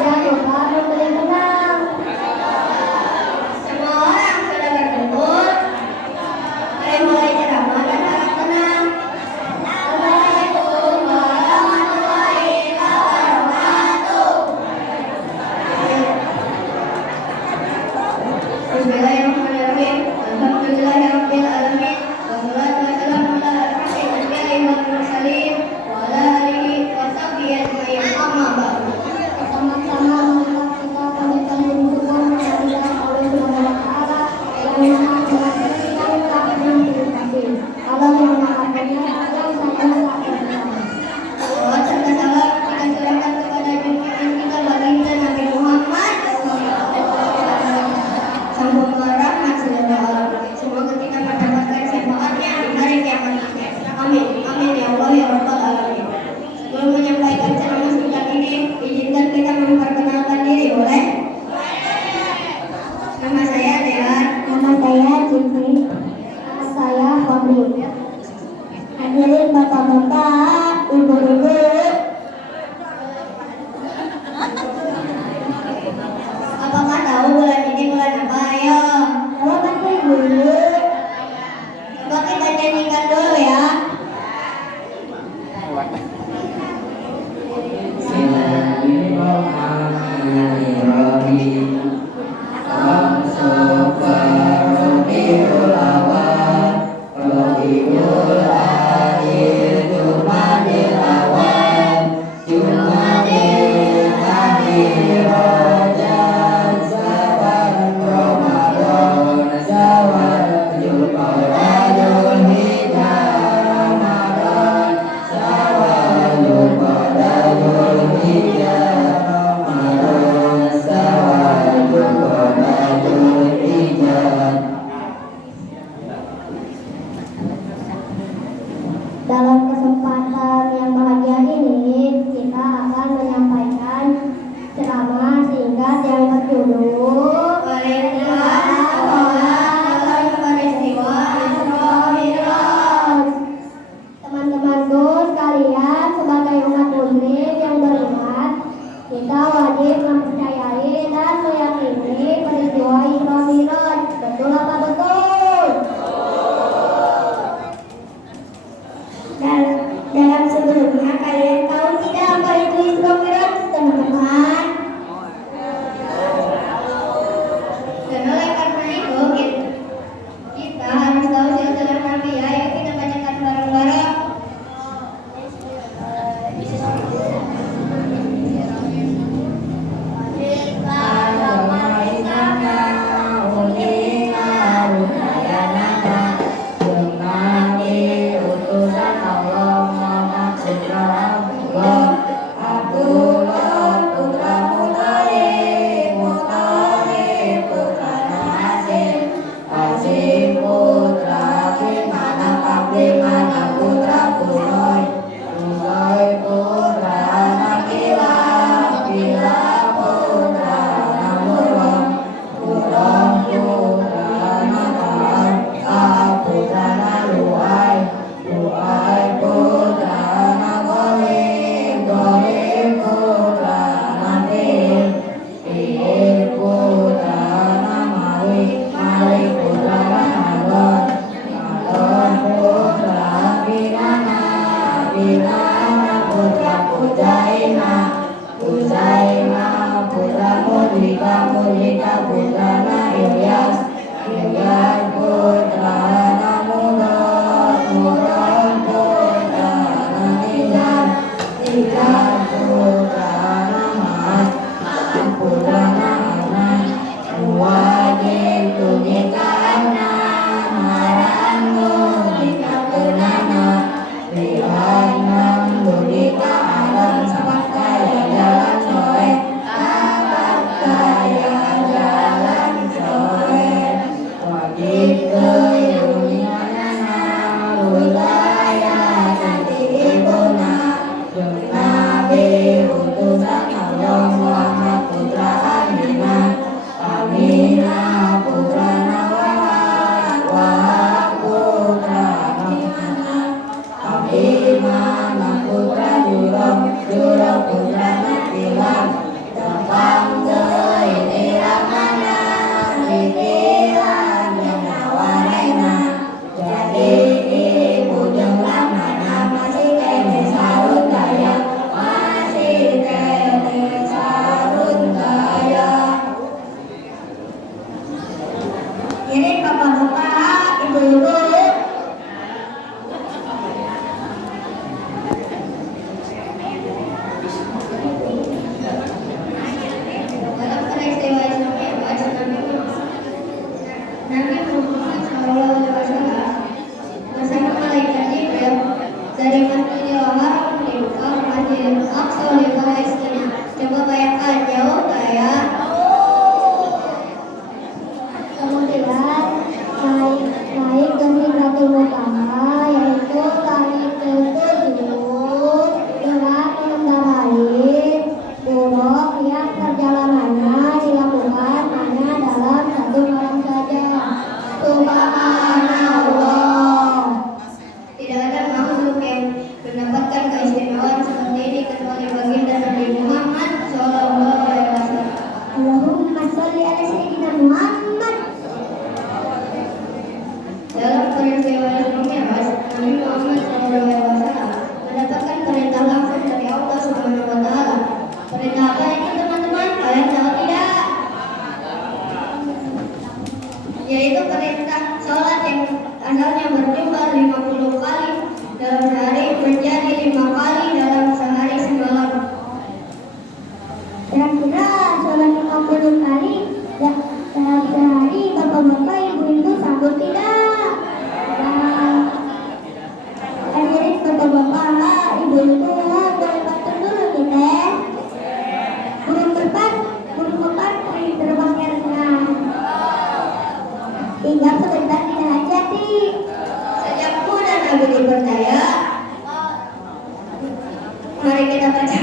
Jangan lupa memberi tenang. Semua orang sudah berkumpul. Mari mulai ceramah dan harap tenang. Assalamualaikum warahmatullahi wabarakatuh. Bismillahirrahmanirrahim. Alhamdulillahirabbil alamin. Wassalatu wassalamu ala asyrofil anbiya'i wal mursalin wa ala alihi wa sahbihi ajma'in. Amma ba'du. Pertama-tama kita panjatkan syukur kehadirat Allah Subhanahu wa taala yang Maha Mengasihi dan tak pernah terima. Allah yang Maha Penyayang dan tak pernah terima. Salawat serta salam kita curahkan kepada junjungan kita baginda Nabi Muhammad sang pembawa rahmat seluruh alam. Semoga kita mendapatkan syafaatnya di hari kiamat nanti. Amin. Amin ya Allah ya Rabbal alamin. Sebelum menyampaikan ceramah singkat ini, izinkan kita memperkenalkan diri, boleh? Nama saya Dean. Nama saya Cipri. Nama saya Fadli. Hadirin bapak-bapak, ibu-ibu. Apakah tahu bulan ini bulan apa? Ayo. Tahu kan ibu? Coba kita nyanyikan dulu ya. Bismillahirrahmanirrahim. Rabiul awal, Rabiul akhir, Jumadil awal, Jumadil akhir, Rajab, Syawal, Ramadan, Syawal, Zulqa'dah, Zulhijjah, Ramadan, Syawal, Zulqa'dah, Zulhijjah, Ramadan, Syawal, Zulqa'dah, Zulhijjah. Dalam kesempatan yang bahagia ini, kita akan menyampaikan ceramah singkat yang berjudul Peristiwa dalam Peristiwa Isra Mi'raj. Teman-temanku sekalian, sebagai umat muslim yang beriman, kita wajib mempercayai dan meyakini peristiwa Isra Mi'raj. Betul apa betul? Dan sebelumnya kalian tahu tidak apa itu Isra Mi'raj, teman-teman? Dan oleh karena itu kita harus tahu silsilah Nabi. Ayo kita bacakan bareng-bareng.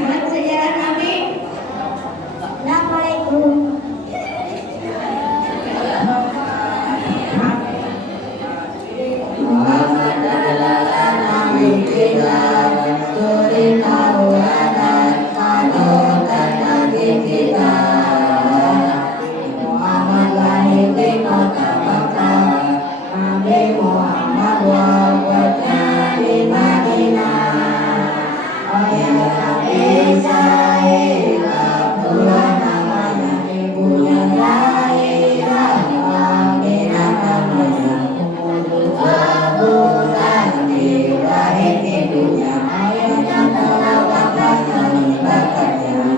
Buat sejarah Nabi. Assalamualaikum. Muhammad adalah nabi kita, suri tauladan panutan nabi kita. Muhammad lahir di kota Makkah, Nabi Muhammad wafatnya di Madinah. Ayah Nabi Saidah pula namanya, ibunya Saidah, Aminah namanya. Abu Talib lahir di dunia, ayahnya telah wafat meninggalkannya.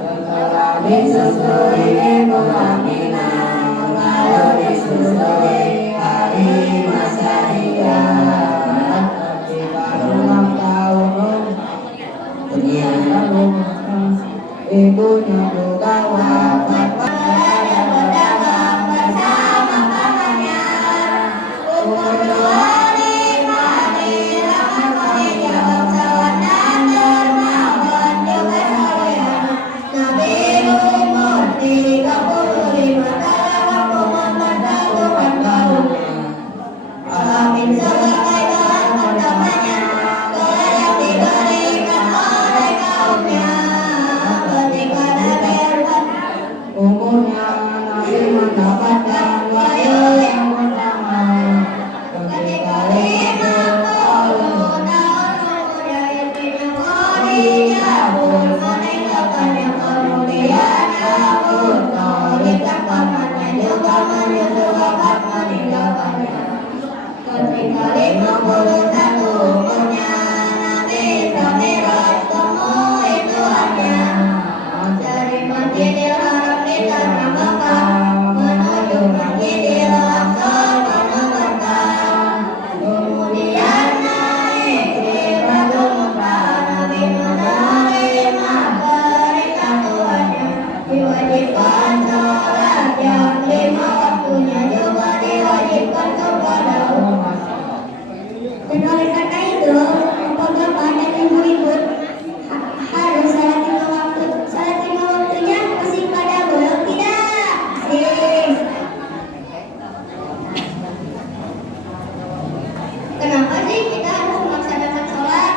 Setelah disusui ibu Aminah, lalu disusui Halimah Sa'diyah. Ketika ulang tahun ternyata ibunya juga wafat. Dia berdagang bersama pamannya. Umur 25 dirahmat Khadijah, bangsawan dan dermawan juga soleha. Nabi umur 35 dalam waktu mempertemukan kaumnya. Amin sebagai doa pertamanya, doa yang diberikan oleh kaumnya. Ketika Nabi umurnya, Nabi mendapatkan wahyu yang pertama. Ketika 50 tahun kemudian istrinya Khadijah pun meninggalkannya. Kemudian Abu Thalib dan pamannya juga menyusul wafat meninggalkannya. Ketika 51 umurnya, Nabi Mi'raj temui Tuhannya. Dari Masjidil Haram di tanah Makkah menuju Masjidil Aqsa tanah Makkah. Kemudian naik di Batu Muntah, Nabi menerima perintah Tuhannya. Diwajibkan sholat yang 5 waktunya, juga diwajibkan kepada umat. Dan oleh karena itu, bapak-bapak dan ibu-ibu harus salat 5 waktu. Salat 5 waktunya masih pada belum tidak? Masih. Kenapa sih kita harus melaksanakan sholat?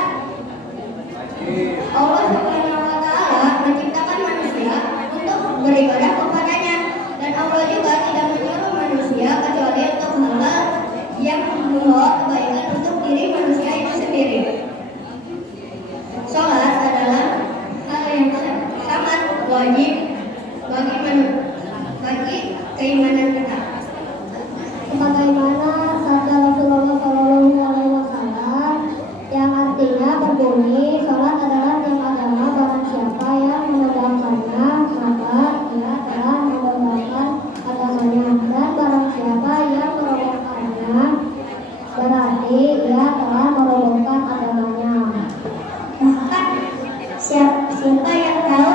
Allah Subhanahu wa Ta'ala menciptakan manusia untuk beribadah kepadanya, dan Allah juga tidak menyuruh manusia kecuali untuk hal yang membawa kebaikan untuk diri manusia itu sendiri. Sholat adalah hal yang sangat wajib bagi keimanan kita. Sebagaimana sabda Rasulullah SAW yang artinya berbunyi, sholat adalah tiang agama, barang siapa yang menegakkannya maka ia telah menegakkan agamanya, dan barang siapa yang merobohkannya berarti ia telah merobohkan agamanya. Maka siapa yang tahu